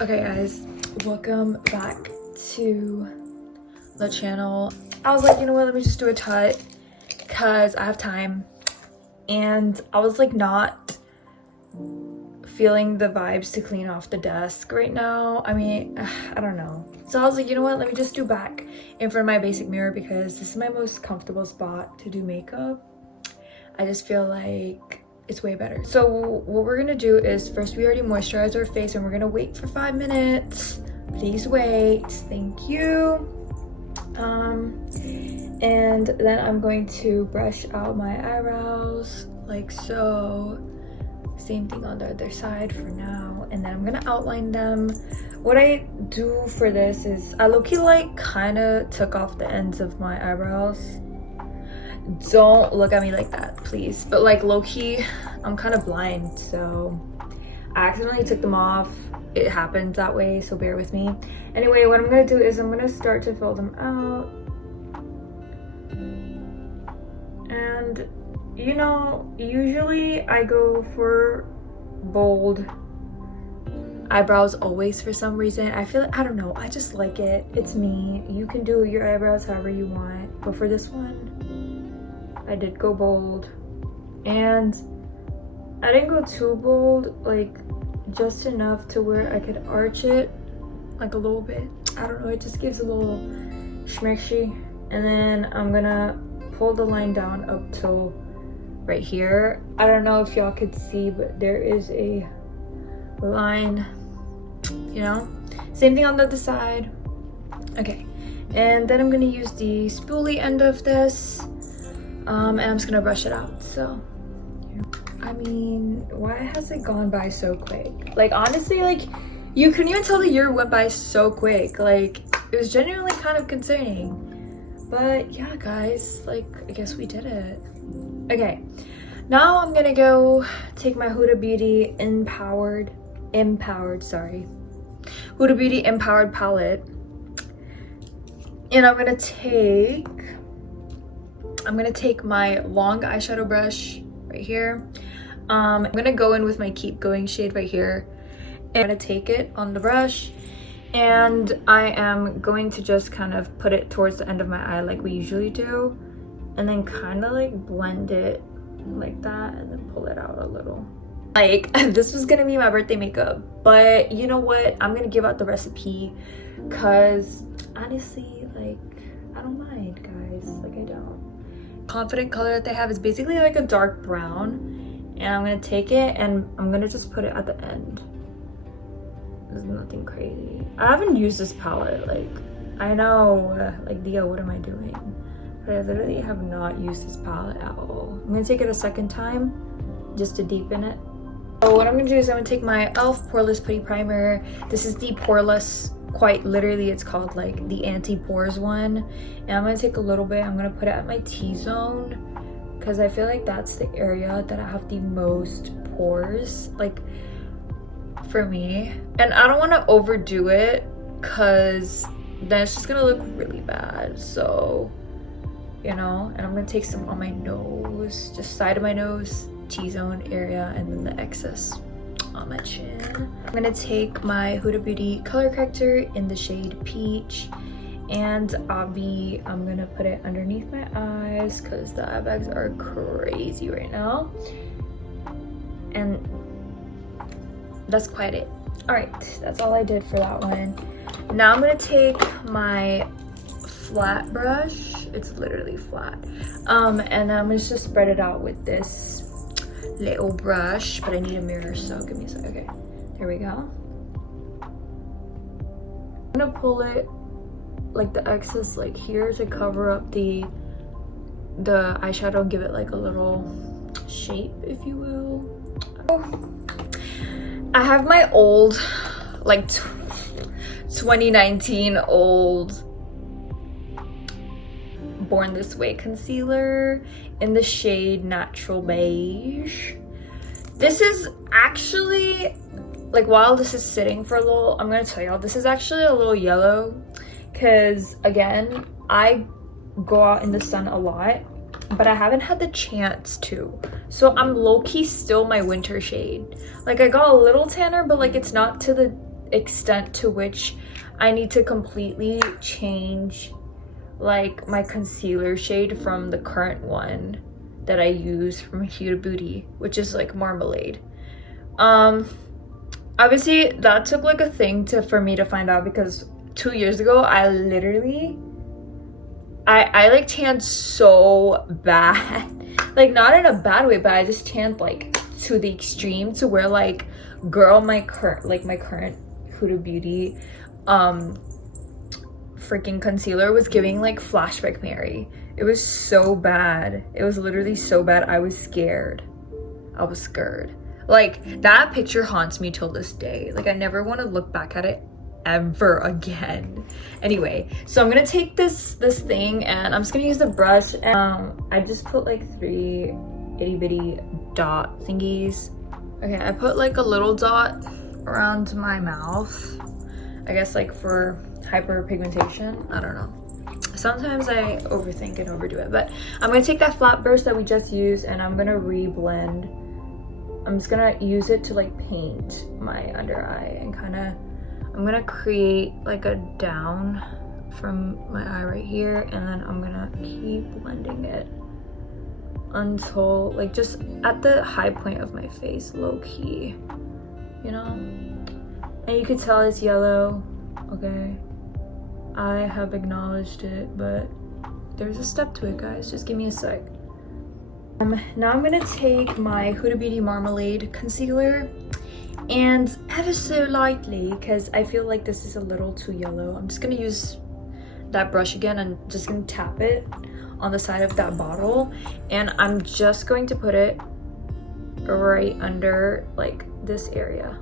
Okay guys, welcome back to the channel. I was like, you know what, let me just do a tut because I have time, and I was like not feeling the vibes to clean off the desk right now. I mean, I don't know. So I was like, you know what, let me just do back in front of my basic mirror because this is my most comfortable spot to do makeup. I just feel like it's way better. So what we're gonna do is first we already moisturized our face and we're gonna wait for 5 minutes. Please wait, thank you. And then I'm going to brush out my eyebrows like so. Same thing on the other side for now, and then I'm gonna outline them. What I do for this is I low-key like kind of took off the ends of my eyebrows. Don't look at me like that, please. But like low-key, I'm kind of blind, so I accidentally took them off. It happened that way, so bear with me. Anyway, what I'm gonna do is I'm gonna start to fill them out. And you know, usually I go for bold eyebrows always for some reason. I feel like, I don't know, I just like it. It's me. You can do your eyebrows however you want, but for this one I did go bold, and I didn't go too bold, like just enough to where I could arch it like a little bit. I don't know, it just gives a little schmexy. And then I'm gonna pull the line down up till right here. I don't know if y'all could see, but there is a line, you know. Same thing on the other side. Okay, and then I'm gonna use the spoolie end of this, and I'm just gonna brush it out. So I mean, why has it gone by so quick? Like honestly, like you couldn't even tell the year went by so quick. Like it was genuinely kind of concerning. But yeah guys, like I guess we did it. Okay, now I'm gonna go take my Huda Beauty Empowered Huda Beauty Empowered palette, and I'm gonna take my long eyeshadow brush right here. I'm gonna go in with my Keep Going shade right here, and I'm gonna take it on the brush, and I am going to just kind of put it towards the end of my eye like we usually do, and then kind of like blend it like that, and then pull it out a little. Like this was gonna be my birthday makeup, but you know what, I'm gonna give out the recipe because honestly, like I don't mind guys, like I don't. Confident color that they have is basically like a dark brown, and I'm gonna take it and I'm gonna just put it at the end. There's nothing crazy. I haven't used this palette, like I know like Dia, what am I doing? But I literally have not used this palette at all. I'm gonna take it a second time just to deepen it. So what I'm gonna do is I'm gonna take my E.L.F. Poreless Putty Primer. This is the Poreless, quite literally it's called like the Anti-Pores one. And I'm gonna take a little bit, I'm gonna put it at my T-zone because I feel like that's the area that I have the most pores, like for me. And I don't wanna overdo it because then it's just gonna look really bad. So you know, and I'm gonna take some on my nose, just side of my nose, T-zone area, and then the excess on my chin. I'm gonna take my Huda Beauty color corrector in the shade Peach, and I'm gonna put it underneath my eyes because the eye bags are crazy right now. And that's quite it. All right, that's all I did for that one. Now I'm gonna take my flat brush, it's literally flat, and I'm gonna just spread it out with this little brush, but I need a mirror, so give me a sec. Okay, there we go. I'm gonna pull it like the excess like here to cover up the eyeshadow and give it like a little shape, if you will. I have my old like 2019 old Born This Way concealer in the shade Natural Beige. This is actually, like while this is sitting for a little, I'm gonna tell y'all, this is actually a little yellow because again, I go out in the sun a lot, but I haven't had the chance to. So I'm low-key still my winter shade. Like I got a little tanner, but like it's not to the extent to which I need to completely change like my concealer shade from the current one that I use from Huda Beauty, which is like Marmalade. Obviously that took like a thing for me to find out, because 2 years ago I literally I like tanned so bad. Like, not in a bad way, but I just tanned like to the extreme, to where like, girl, my current Huda Beauty freaking concealer was giving like Flashback Mary. It was so bad. It was literally so bad. I was scared. I was scared. Like, that picture haunts me till this day. Like, I never want to look back at it ever again. Anyway, so I'm gonna take this thing, and I'm just gonna use the brush, and I just put like 3 itty bitty dot thingies. Okay, I put like a little dot around my mouth, I guess like for hyperpigmentation. I don't know, sometimes I overthink and overdo it, but I'm gonna take that flat brush that we just used, and I'm gonna reblend. I'm just gonna use it to like paint my under eye, and kind of, I'm gonna create like a down from my eye right here, and then I'm gonna keep blending it until like just at the high point of my face, low key, you know? And you could tell it's yellow, okay? I have acknowledged it, but there's a step to it, guys. Just give me a sec. Now I'm gonna take my Huda Beauty Marmalade concealer, and ever so lightly, because I feel like this is a little too yellow, I'm just gonna use that brush again and just gonna tap it on the side of that bottle, and I'm just going to put it right under like this area.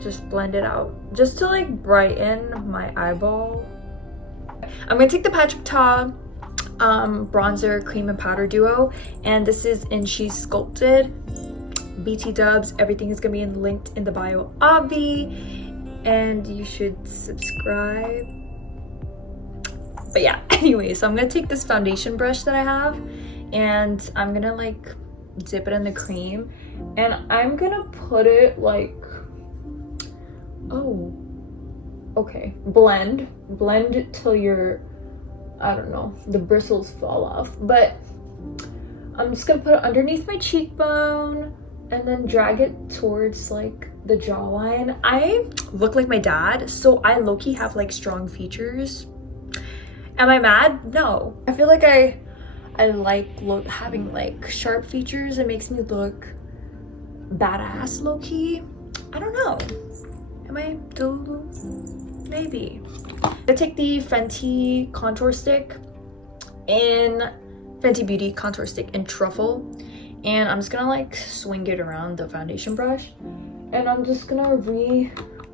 Just blend it out just to like brighten my eyeball. I'm gonna take the Patrick Ta bronzer cream and powder duo, and this is in She's Sculpted. BT dubs, everything is gonna be linked in the bio, obvi, and you should subscribe. But yeah, anyway, so I'm gonna take this foundation brush that I have, and I'm gonna like dip it in the cream, and I'm gonna put it like, oh, okay, blend till your, I don't know, the bristles fall off. But I'm just gonna put it underneath my cheekbone, and then drag it towards like the jawline. I look like my dad, so I low-key have like strong features. Am I mad? No. I feel like I like having like sharp features. It makes me look badass low-key. I don't know. Am I delulu? Maybe. I take the Fenty contour stick in Fenty Beauty contour stick in Truffle, and I'm just gonna like swing it around the foundation brush, and I'm just gonna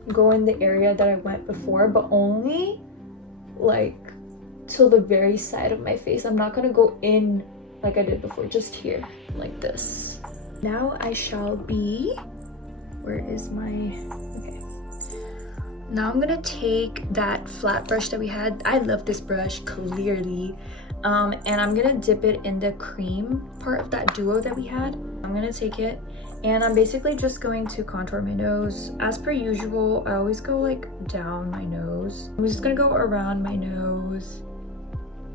go in the area that I went before, but only like till the very side of my face. I'm not gonna go in like I did before, just here like this. Now I shall be, where is my, okay, now I'm gonna take that flat brush that we had. I love this brush, clearly. And I'm gonna dip it in the cream part of that duo that we had. I'm gonna take it, and I'm basically just going to contour my nose. As per usual, I always go like down my nose. I'm just gonna go around my nose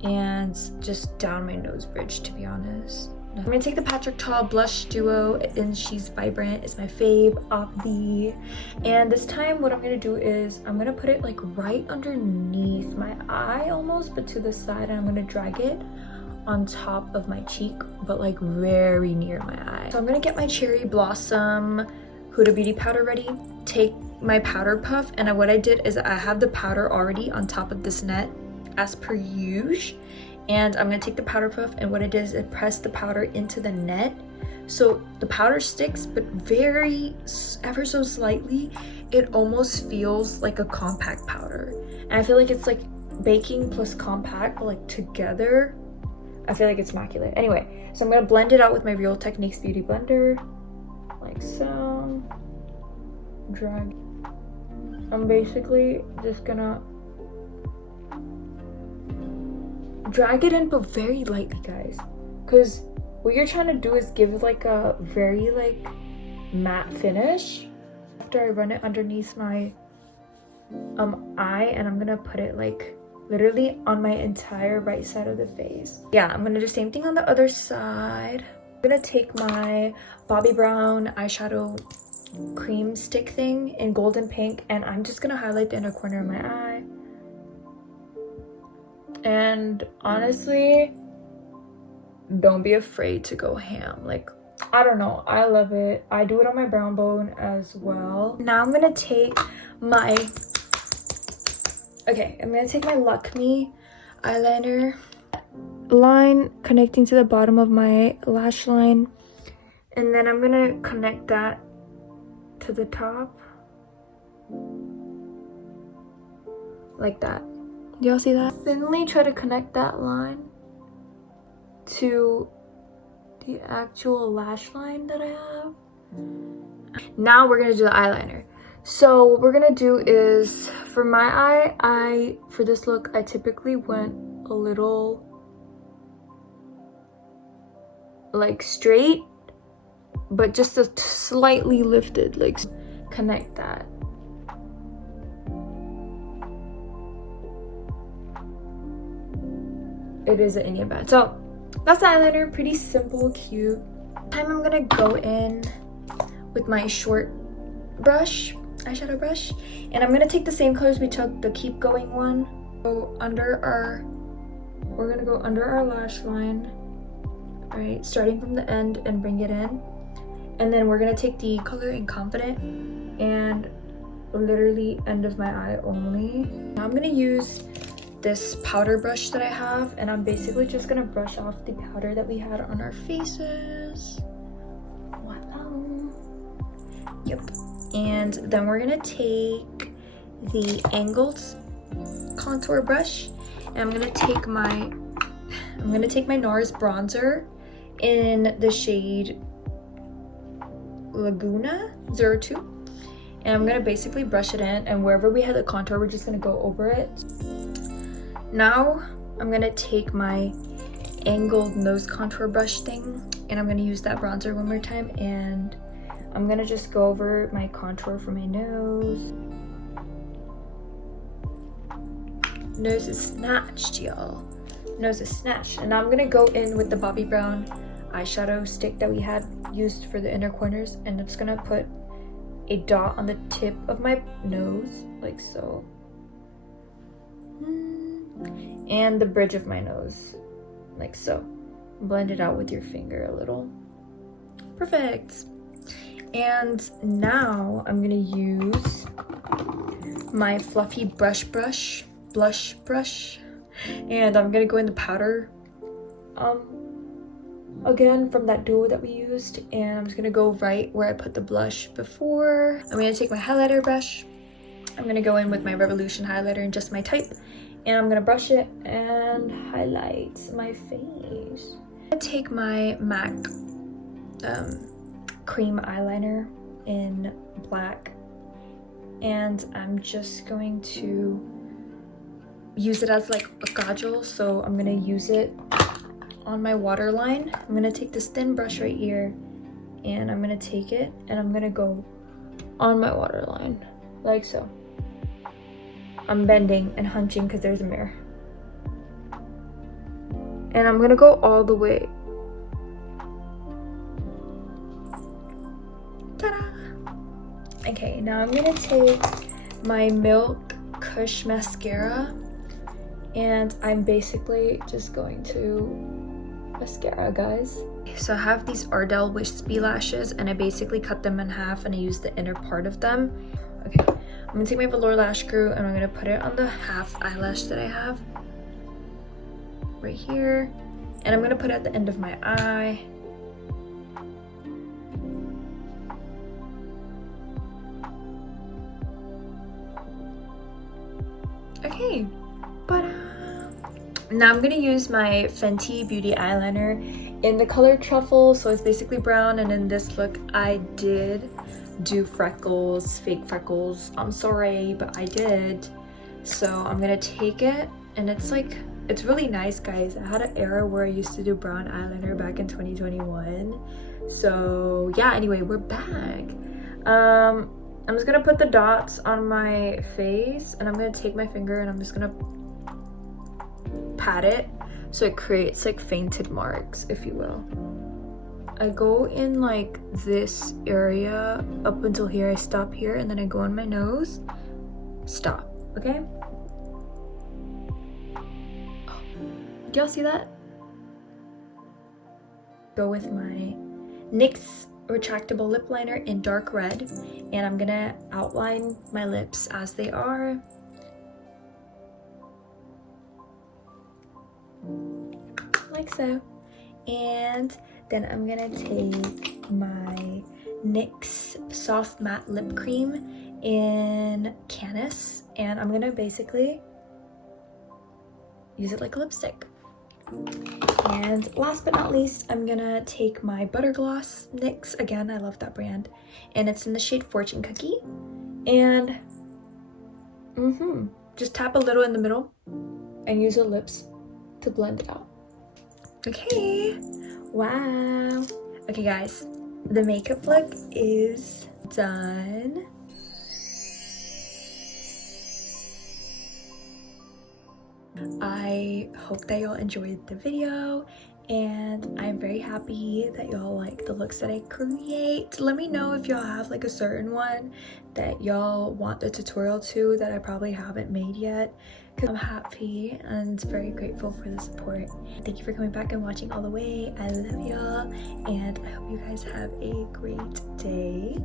and just down my nose bridge, to be honest. I'm gonna take the Patrick Ta blush duo, and She's Vibrant. It's my fave, obvi. And this time what I'm gonna do is I'm gonna put it like right underneath my eye almost, but to the side, and I'm gonna drag it on top of my cheek, but like very near my eye. So I'm gonna get my Cherry Blossom Huda Beauty powder ready, take my powder puff, and what I did is I have the powder already on top of this net as per usual. And I'm gonna take the powder puff, and what I did is I pressed the powder into the net, so the powder sticks, but ever so slightly. It almost feels like a compact powder, and I feel like it's like baking plus compact, but like together I feel like it's immaculate. Anyway, so I'm gonna blend it out with my Real Techniques Beauty Blender, like so. Drag. I'm basically just gonna drag it in, but very lightly, guys, because what you're trying to do is give like a very like matte finish. after I run it underneath my eye, and I'm gonna put it like literally on my entire right side of the face. Yeah, I'm gonna do the same thing on the other side. I'm gonna take my Bobbi Brown eyeshadow cream stick thing in golden pink, and I'm just gonna highlight the inner corner of my eye. And honestly, don't be afraid to go ham. Like, I don't know, I love it. I do it on my brown bone as well. Now I'm gonna take my Lakme eyeliner line connecting to the bottom of my lash line, and then I'm gonna connect that to the top like that. Do y'all see that? Thinly try to connect that line to the actual lash line that I have. Now we're gonna do the eyeliner. So what we're gonna do is, for my eye, for this look, I typically went a little like straight, but just a slightly lifted, like connect that. It is an Indian band. So that's the eyeliner, pretty simple, cute. This time I'm gonna go in with my short brush, eyeshadow brush, and I'm gonna take the same colors we took, the keep going one. We're gonna go under our lash line, right, starting from the end and bring it in. And then we're gonna take the color in Confident and literally end of my eye only. Now I'm gonna use this powder brush that I have, and I'm basically just gonna brush off the powder that we had on our faces. Wow. Yep. And then we're gonna take the angled contour brush, and I'm gonna take my NARS bronzer in the shade Laguna 02, and I'm gonna basically brush it in, and wherever we had the contour, we're just gonna go over it. Now I'm gonna take my angled nose contour brush thing, and I'm gonna use that bronzer one more time, and I'm gonna just go over my contour for my nose. Nose is snatched, y'all. Nose is snatched. And now I'm gonna go in with the Bobbi Brown eyeshadow stick that we had used for the inner corners, and I'm just gonna put a dot on the tip of my nose, like so. And the bridge of my nose, like so. Blend it out with your finger a little. Perfect. And now I'm gonna use my fluffy blush brush, and I'm gonna go in the powder again from that duo that we used, and I'm just gonna go right where I put the blush before. I'm gonna take my highlighter brush. I'm gonna go in with my Revolution highlighter in just my type, and I'm gonna brush it and highlight my face. I'm gonna take my MAC cream eyeliner in black, and I'm just going to use it as like a kajal. So I'm gonna use it on my waterline. I'm gonna take this thin brush right here, and I'm gonna take it and I'm gonna go on my waterline like so. I'm bending and hunching because there's a mirror, and I'm gonna go all the way. Ta-da! Okay, now I'm gonna take my Milk Kush mascara, and I'm basically just going to mascara, guys. So I have these Ardell wispy lashes, and I basically cut them in half, and I use the inner part of them. Okay, I'm gonna take my velour lash glue, and I'm gonna put it on the half eyelash that I have right here, and I'm gonna put it at the end of my eye. Okay, now I'm gonna use my Fenty Beauty eyeliner in the color Truffle, so it's basically brown, and in this look I did do freckles, fake freckles. I'm sorry, but I did. So I'm gonna take it, and it's really nice, guys. I had an era where I used to do brown eyeliner back in 2021. So yeah, anyway, we're back. I'm just gonna put the dots on my face, and I'm gonna take my finger and I'm just gonna pat it so it creates like fainted marks, if you will. I go in like this area up until here. I stop here and then I go on my nose. Stop, okay? Oh, do y'all see that? Go with my NYX retractable lip liner in dark red, and I'm gonna outline my lips as they are. Like so. And then I'm gonna take my NYX soft matte lip cream in Canis, and I'm gonna basically use it like a lipstick. And last but not least, I'm gonna take my butter gloss NYX, again, I love that brand, and it's in the shade Fortune Cookie, and just tap a little in the middle and use your lips to blend it out. Okay, wow. Okay guys, the makeup look is done. I hope that y'all enjoyed the video, and I'm very happy that y'all like the looks that I create. Let me know if y'all have like a certain one that y'all want the tutorial to that I probably haven't made yet, because I'm happy and very grateful for the support. Thank you for coming back and watching all the way. I love y'all, and I hope you guys have a great day.